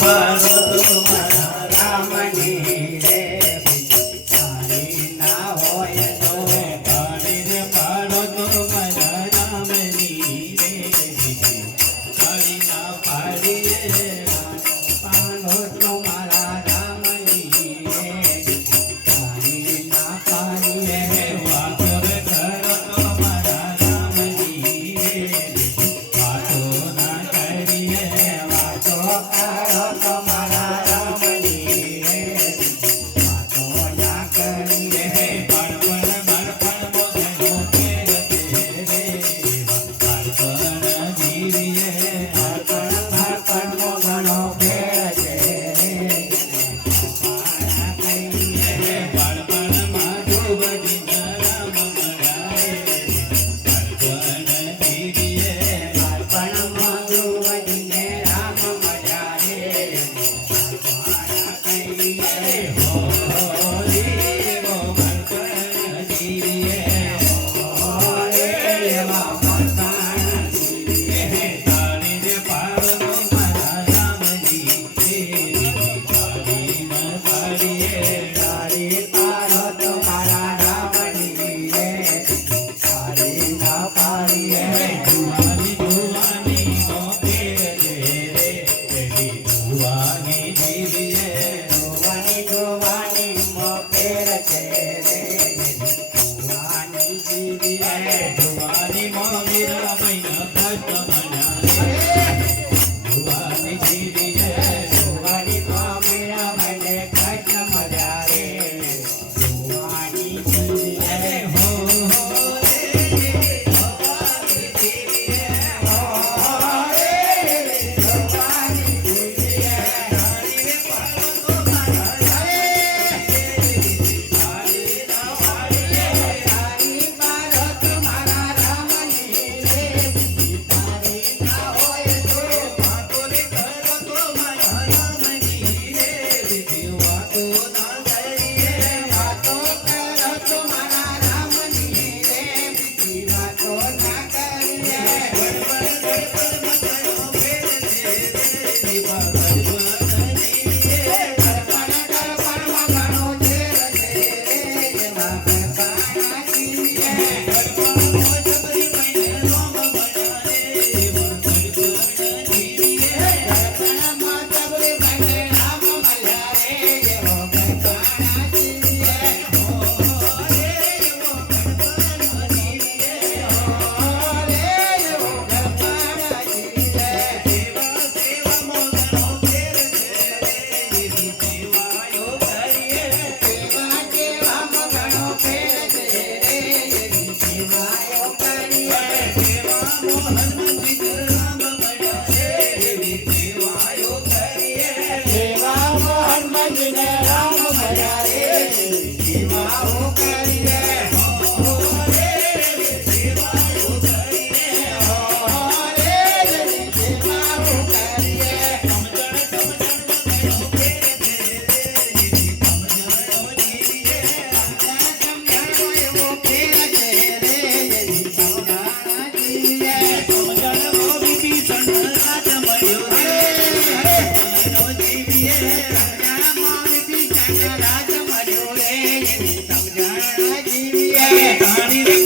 પાડો તો મારા રામની રે તારી ના હોય તો તારી રે પાડો તો મારા રામની રે તારી ના પાડી રે પાડો તો મારા રામની રે તારી ના પાડી રે વાતો રે કરો તો મારા રામની રે વાતો ના કરી રે વાતો કરો તો મારા રામની રે વાતો ના કરી રે પણ મોગનો ફેર રે પણ જીવીએ પણ મોગનો ફેર છે રે પાણા કહીએ રે પણ માં ડૂબડી રામ મરાય પણ જીવીએ પણ માં ડૂબડી રામ મરાય પાણા કહીએ રે હોરી વો પણ જીવીએ હોરે વા પણ જીવીએ તારી રે પાડો મારા રામજી તારી ન પાડીએ તારી પાડો તો મારા રામની રે તારી ના પાડીએ જુવાની જુવાની નો ફેર રે પેલી જુવાની જીવીએ જુવાની જુવાની નો ફેર છે રે જુવાની જીવીએ જુવાની મો વીરા મૈયા કષ્ટ મના જુવાની જીવીએ જુવાની મો વીરા મને કષ્ટ મજા રે જુવાની જીવીએ હો રે જુવાની જીવીએ હો રે જુવાની જીવીએ તારી રે પાડો તો મારા તારી ના પાડીએ તારી પાડો તો મારા રામની રે તારી ના હોય તો વાતો રે કરો તો મારા રામની રે વાતો ના કરીએ વાતો કરો તો મારા રામની રે વાતો ના કરીએ ગડબડ મતનો ફેર છે રે દીવા ગડબડ જીવીએ ગડબડ મગનો ફેર છે રે જેવા ગડબડ જીવીએ ગડબડ મોજબરી મૈને રામ મના રે ગડબડ જીવીએ ગડબડ મોજબરી મૈને રામ મના રે જેવો ગડબડ જીવીએ હો રે જેવો ગડબડ જીવીએ હો રે જેવો ગડબડ જીવીએ દેવા દેવા મોગનો ફેર છે રે જીવાયો કરીએ દેવા દેવા મોગનો ફેર છે રે જીવાયો કરીએ દેવા મોહન મંદિર રામ મળ્યા રે જીવાયો કરીએ દેવા મોહન મંદિર રામ મળ્યા રે જીવાયો કરીએ હો રે જીવાયો કરીએ હો રે જીવાયો કરીએ સમજણ મગનો ફેર છે રે સમજણો જીવીએ સમજણો એવો ફેર છે રે સમજણ જીવીએ સમજણ મો વિભીષણ રાજ મળ્યો રે સમજણો જીવીએ સમજણ મો વિભીષણ રાજ મળ્યો રે સમજણ જીવીએ તારી રે